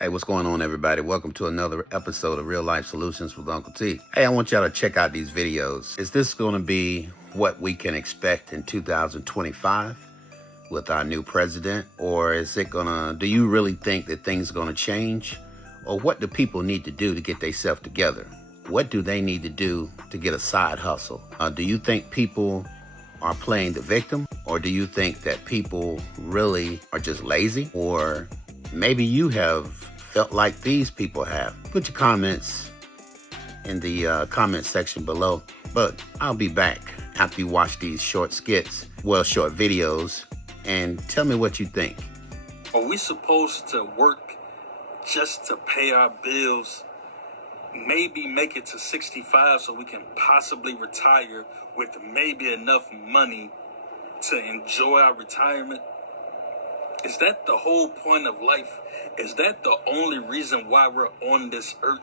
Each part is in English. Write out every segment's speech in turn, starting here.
Hey, what's going on, everybody? Welcome to another episode of Real Life Solutions with Uncle T. Hey, I want y'all to check out these videos. Is this going to be what we can expect in 2025 with our new president? Or is it do you really think that things are going to change? Or what do people need to do to get themselves together? What do they need to do to get a side hustle? Do you think people are playing the victim? Or do you think that people really are just lazy? Or maybe you have felt like these people have. Put your comments in the comment section below. But I'll be back after you watch these short videos, and tell me what you think. Are we supposed to work just to pay our bills? Maybe make it to 65 so we can possibly retire with maybe enough money to enjoy our retirement? Is that the whole point of life? Is that the only reason why we're on this earth?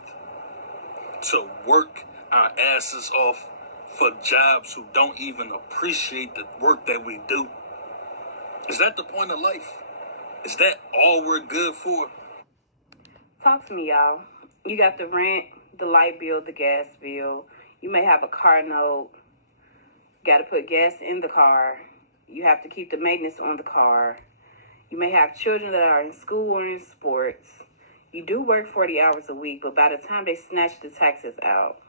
To work our asses off for jobs who don't even appreciate the work that we do? Is that the point of life? Is that all we're good for? Talk to me, y'all. You got the rent, the light bill, the gas bill. You may have a car note. Got to put gas in the car. You have to keep the maintenance on the car. You may have children that are in school or in sports. You do work 40 hours a week, but by the time they snatch the taxes out,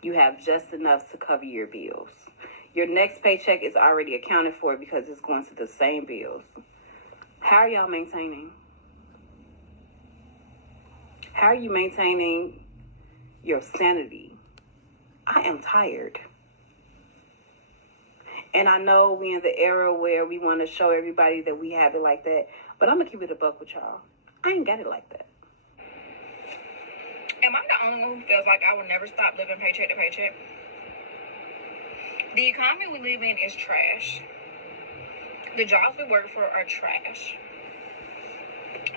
you have just enough to cover your bills. Your next paycheck is already accounted for because it's going to the same bills. How are y'all maintaining? How are you maintaining your sanity? I am tired. And I know we in the era where we want to show everybody that we have it like that, but I'm going to keep it a buck with y'all. I ain't got it like that. Am I the only one who feels like I will never stop living paycheck to paycheck? The economy we live in is trash. The jobs we work for are trash.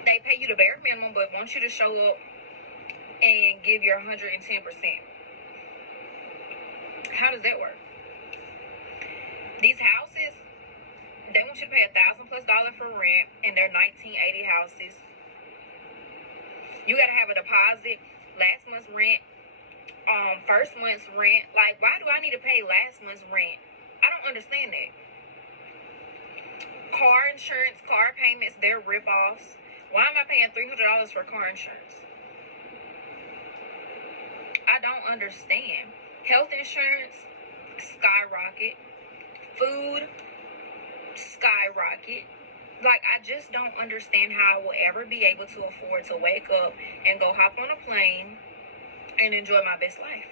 They pay you the bare minimum, but want you to show up and give your 110%. How does that work? These houses, they want you to pay $1,000+ for rent, and they're 1980 houses. You gotta have a deposit, last month's rent, first month's rent. Like, why do I need to pay last month's rent? I don't understand that. Car insurance, car payments, they're rip-offs. Why am I paying $300 for car insurance? I don't understand. Health insurance, skyrocket. Food, skyrocket. Like, I just don't understand how I will ever be able to afford to wake up and go hop on a plane and enjoy my best life.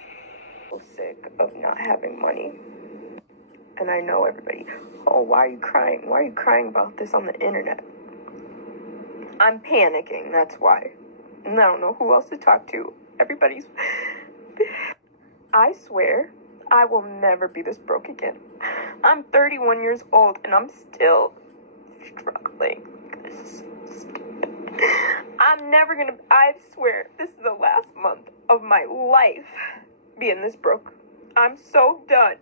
I'm sick of not having money. And I know everybody, oh, why are you crying? Why are you crying about this on the internet? I'm panicking, that's why. And I don't know who else to talk to. Everybody's... I swear, I will never be this broke again. I'm 31 years old and I'm still struggling. This is so stupid. I swear, this is the last month of my life being this broke. I'm so done.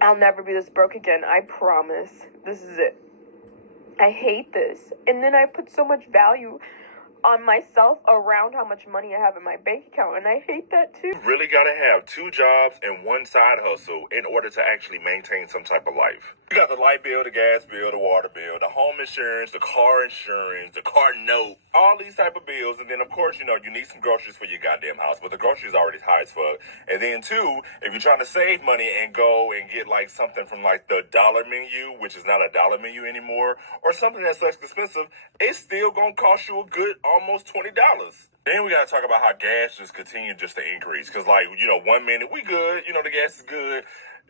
I'll never be this broke again, I promise. This is it. I hate this. And then I put so much value on myself around how much money I have in my bank account, and I hate that too. You really gotta have 2 jobs and 1 side hustle in order to actually maintain some type of life. You got the light bill, the gas bill, the water bill, the home insurance, the car note, all these type of bills, and then of course, you need some groceries for your goddamn house, but the groceries already high as fuck. And then 2, if you're trying to save money and go and get like something from like the dollar menu, which is not a dollar menu anymore, or something that's less expensive, it's still gonna cost you a good almost $20. Then we gotta talk about how gas just continued just to increase. Cause 1 minute we good, the gas is good.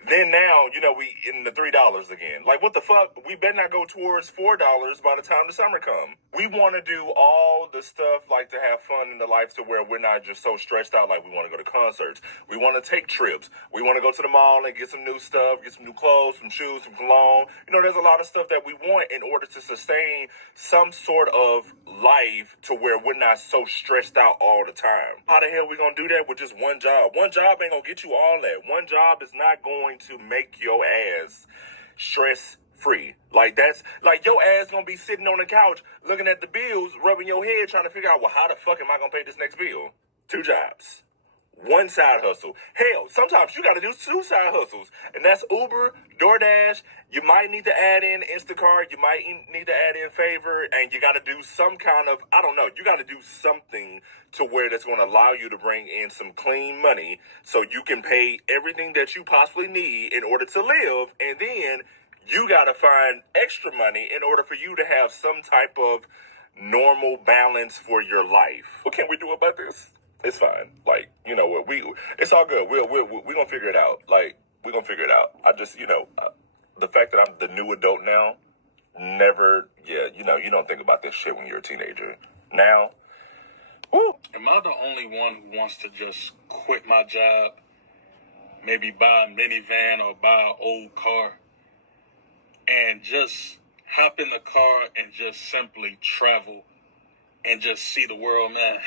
Then now, we in the $3 again. Like, what the fuck? We better not go towards $4 by the time the summer come. We want to do all the stuff, like, to have fun in the life to where we're not just so stressed out, like we want to go to concerts. We want to take trips. We want to go to the mall and get some new stuff, get some new clothes, some shoes, some cologne. There's a lot of stuff that we want in order to sustain some sort of life to where we're not so stressed out all the time. How the hell we gonna do that with just one job? One job ain't gonna get you all that. One job is not going to make your ass stress free. Like, that's like your ass gonna be sitting on the couch looking at the bills, rubbing your head, trying to figure out, well, how the fuck am I gonna pay this next bill? 2 jobs, 1 side hustle. Hell, sometimes you gotta do 2 side hustles, and that's Uber, DoorDash. You might need to add in Instacart. You might need to add in Favor, and you gotta do some kind of, I don't know, you gotta do something to where that's gonna allow you to bring in some clean money so you can pay everything that you possibly need in order to live, and then you gotta find extra money in order for you to have some type of normal balance for your life. What can we do about this? It's fine. Like, you know what, it's all good. We're gonna figure it out. Like, we're gonna figure it out. I just, the fact that I'm the new adult now, you don't think about this shit when you're a teenager. Now, woo. Am I the only one who wants to just quit my job, maybe buy a minivan or buy an old car, and just hop in the car and just simply travel and just see the world, man?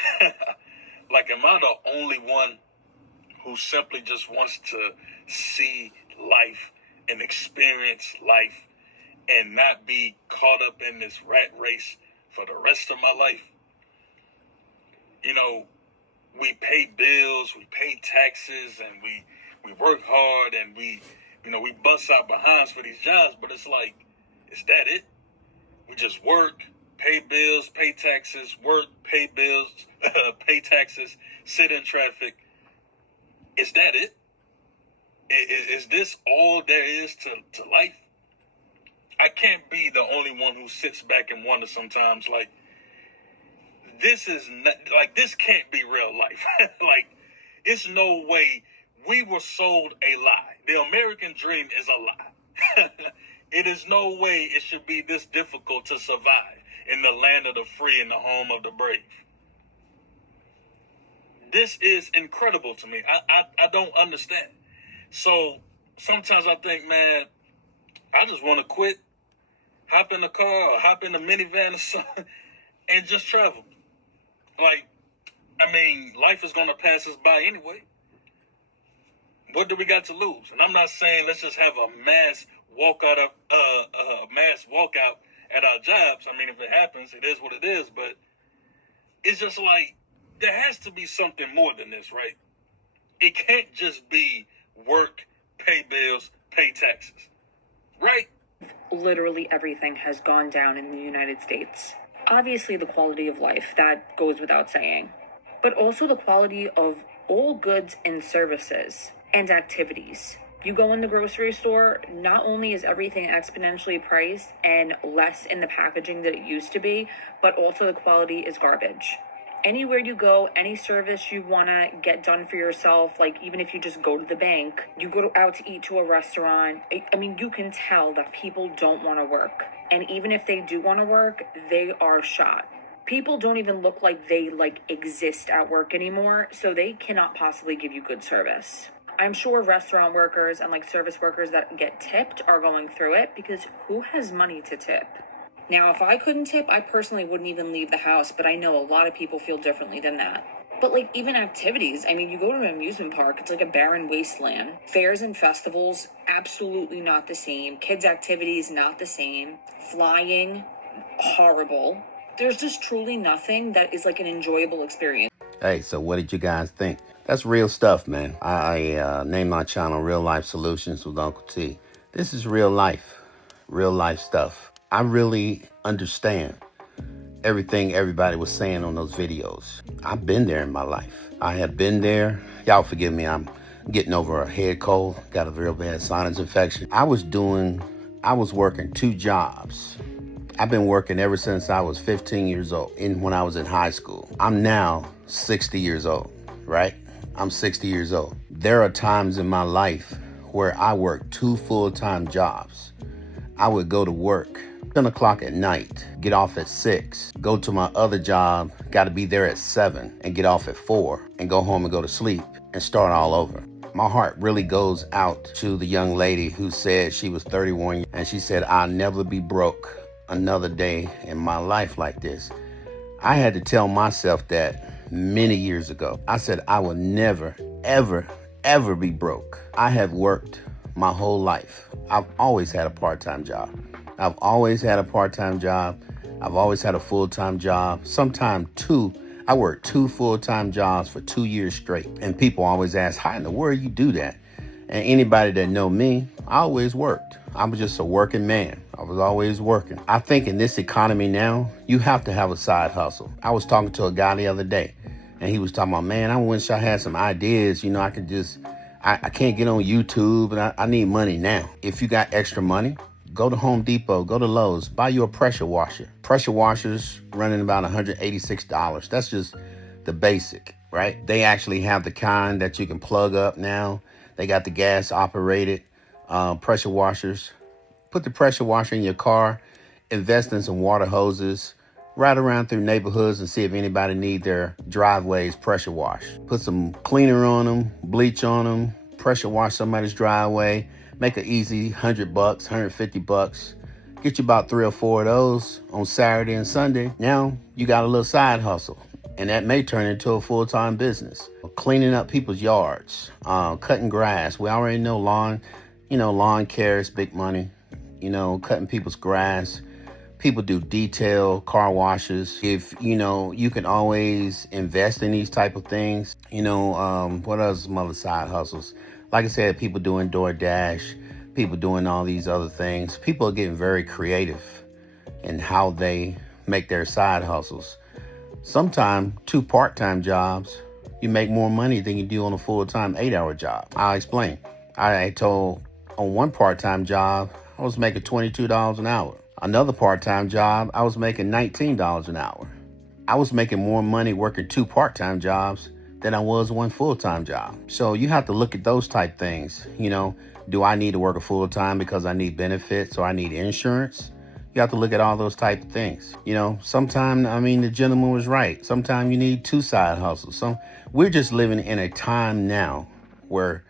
Like, am I the only one who simply just wants to see life and experience life and not be caught up in this rat race for the rest of my life? We pay bills, we pay taxes, and we work hard, and we bust our behinds for these jobs, but it's like, is that it? We just work, pay bills, pay taxes, work, pay bills, pay taxes, sit in traffic. Is that it? Is this all there is to life? I can't be the only one who sits back and wonders sometimes, like, this is not, like, this can't be real life. Like, it's no way. We were sold a lie. The American dream is a lie. It is no way it should be this difficult to survive in the land of the free and the home of the brave. This is incredible to me. I don't understand. So sometimes I think, man, I just want to quit, hop in the car or hop in the minivan or something, and just travel. Like, I mean, life is going to pass us by anyway. What do we got to lose? And I'm not saying let's just have a mass walkout at our jobs. I mean, if it happens, it is what it is. But it's just like, there has to be something more than this, right? It can't just be work, pay bills, pay taxes, right? Literally everything has gone down in the United States. Obviously, the quality of life, that goes without saying. But also the quality of all goods and services and activities. You go in the grocery store, not only is everything exponentially priced and less in the packaging that it used to be, but also the quality is garbage. Anywhere you go, any service you want to get done for yourself, like even if you just go to the bank, you go out to eat to a restaurant, I mean, you can tell that people don't want to work. And even if they do want to work, they are shot. People don't even look like they exist at work anymore, so they cannot possibly give you good service. I'm sure restaurant workers and service workers that get tipped are going through it, because who has money to tip? Now, if I couldn't tip, I personally wouldn't even leave the house, but I know a lot of people feel differently than that. But even activities, I mean, you go to an amusement park, it's like a barren wasteland. Fairs and festivals, absolutely not the same. Kids' activities, not the same. Flying, horrible. There's just truly nothing that is an enjoyable experience. Hey, so what did you guys think? That's real stuff, man. I named my channel Real Life Solutions with Uncle T. This is real life stuff. I really understand everything everybody was saying on those videos. I've been there in my life. I have been there. Y'all forgive me, I'm getting over a head cold. Got a real bad sinus infection. I was working 2 jobs. I've been working ever since I was 15 years old, when I was in high school. I'm now 60 years old, right? I'm 60 years old. There are times in my life where I worked 2 full-time jobs. I would go to work 10 o'clock at night, get off at 6, go to my other job, got to be there at 7 and get off at 4 and go home and go to sleep and start all over. My heart really goes out to the young lady who said she was 31 and she said, I'll never be broke another day in my life like this. I had to tell myself that many years ago. I said I will never, ever, ever be broke. I have worked my whole life. I've always had a part-time job. I've always had a part-time job. I've always had a full-time job. Sometimes two. I worked 2 full-time jobs for 2 years straight. And people always ask, how in the world you do that? And anybody that know me, I always worked. I was just a working man. I was always working. I think in this economy now, you have to have a side hustle. I was talking to a guy the other day, and he was talking about, man, I wish I had some ideas. I could just, I can't get on YouTube, and I need money now. If you got extra money, go to Home Depot, go to Lowe's, buy you a pressure washer. Pressure washers running about $186. That's just the basic, right? They actually have the kind that you can plug up now. They got the gas operated pressure washers. Put the pressure washer in your car, invest in some water hoses, ride around through neighborhoods and see if anybody need their driveways pressure washed. Put some cleaner on them, bleach on them, pressure wash somebody's driveway. Make an easy $100, $150. Get you about 3 or 4 of those on Saturday and Sunday. Now you got a little side hustle, and that may turn into a full-time business. Cleaning up people's yards, cutting grass. We already know lawn care is big money. Cutting people's grass. People do detail car washes. If, you can always invest in these type of things. What else some other side hustles? Like I said, people doing DoorDash, people doing all these other things. People are getting very creative in how they make their side hustles. Sometimes 2 part-time jobs, you make more money than you do on a full-time 8-hour job. I'll explain. I told on one part-time job, I was making $22 an hour. Another part-time job, I was making $19 an hour. I was making more money working 2 part-time jobs than I was one full-time job. So you have to look at those type things. Do I need to work a full-time because I need benefits or I need insurance? You have to look at all those type of things. Sometimes, the gentleman was right. Sometimes you need 2 side hustles. We're just living in a time now where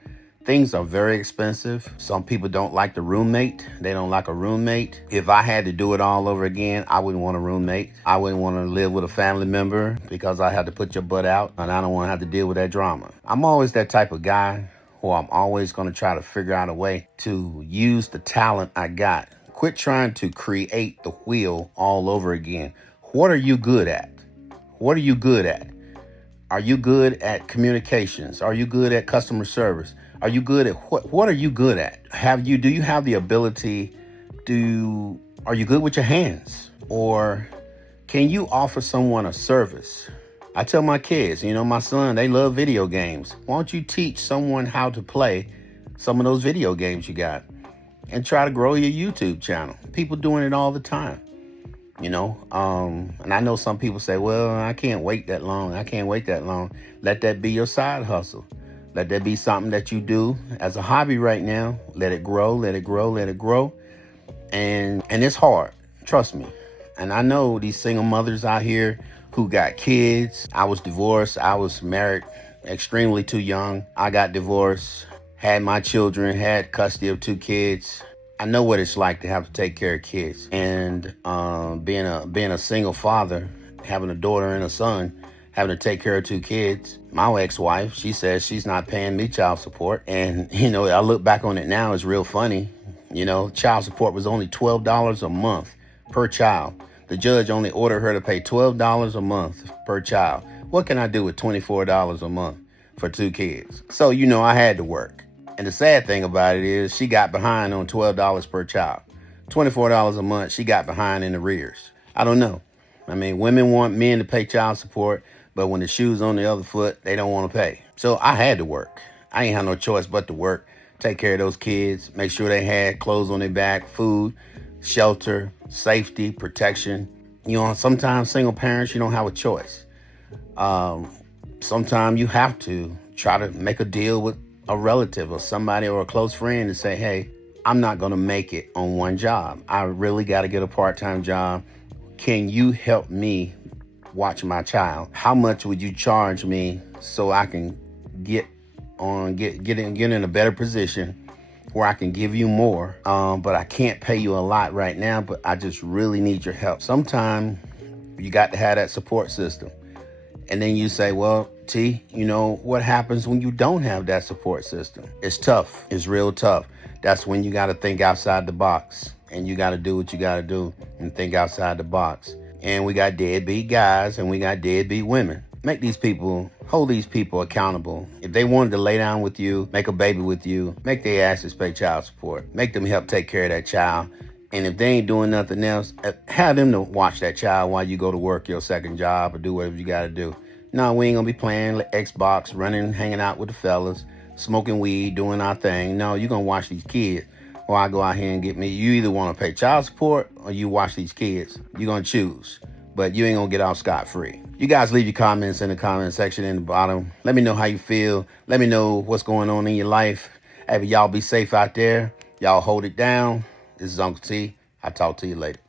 things are very expensive. Some people don't like the roommate. They don't like a roommate. If I had to do it all over again, I wouldn't want a roommate. I wouldn't want to live with a family member because I had to put your butt out and I don't want to have to deal with that drama. I'm always that type of guy who I'm always going to try to figure out a way to use the talent I got. Quit trying to create the wheel all over again. What are you good at? What are you good at? Are you good at communications? Are you good at customer service? Are you good at what are you good at? Do you have the ability are you good with your hands? Or can you offer someone a service? I tell my kids, my son, they love video games. Why don't you teach someone how to play some of those video games you got and try to grow your YouTube channel? People doing it all the time, and I know some people say, well, I can't wait that long. Let that be your side hustle. Let that be something that you do as a hobby right now. Let it grow. And it's hard. Trust me. And I know these single mothers out here who got kids. I was divorced. I was married extremely too young. I got divorced, had my children, had custody of 2 kids. I know what it's like to have to take care of kids. And being a single father, having a daughter and a son, having to take care of 2 kids. My ex-wife, she says she's not paying me child support. And, I look back on it now, it's real funny. Child support was only $12 a month per child. The judge only ordered her to pay $12 a month per child. What can I do with $24 a month for 2 kids? So, I had to work. And the sad thing about it is she got behind on $12 per child. $24 a month, she got behind in arrears. I don't know. Women want men to pay child support, but when the shoe's on the other foot, they don't want to pay. So I had to work. I ain't had no choice but to work, take care of those kids, make sure they had clothes on their back, food, shelter, safety, protection. Sometimes single parents, you don't have a choice. Sometimes you have to try to make a deal with a relative or somebody or a close friend and say, hey, I'm not going to make it on one job. I really got to get a part-time job. Can you help me watch my child? How much would you charge me so I can get in a better position where I can give you more, but I can't pay you a lot right now, but I just really need your help. Sometimes you got to have that support system. And then you say, well, T, what happens when you don't have that support system? It's tough. It's real tough. That's when you got to think outside the box, and you got to do what you got to do and think outside the box. And we got deadbeat guys and we got deadbeat women. Hold these people accountable. If they wanted to lay down with you, make a baby with you, make their asses pay child support. Make them help take care of that child. And if they ain't doing nothing else, have them to watch that child while you go to work your second job or do whatever you got to do. No, we ain't going to be playing Xbox, running, hanging out with the fellas, smoking weed, doing our thing. No, you're going to watch these kids. Or I go out here and get me. You either want to pay child support or you watch these kids. You're going to choose. But you ain't going to get off scot-free. You guys leave your comments in the comment section in the bottom. Let me know how you feel. Let me know what's going on in your life. Hey, y'all be safe out there. Y'all hold it down. This is Uncle T. I'll talk to you later.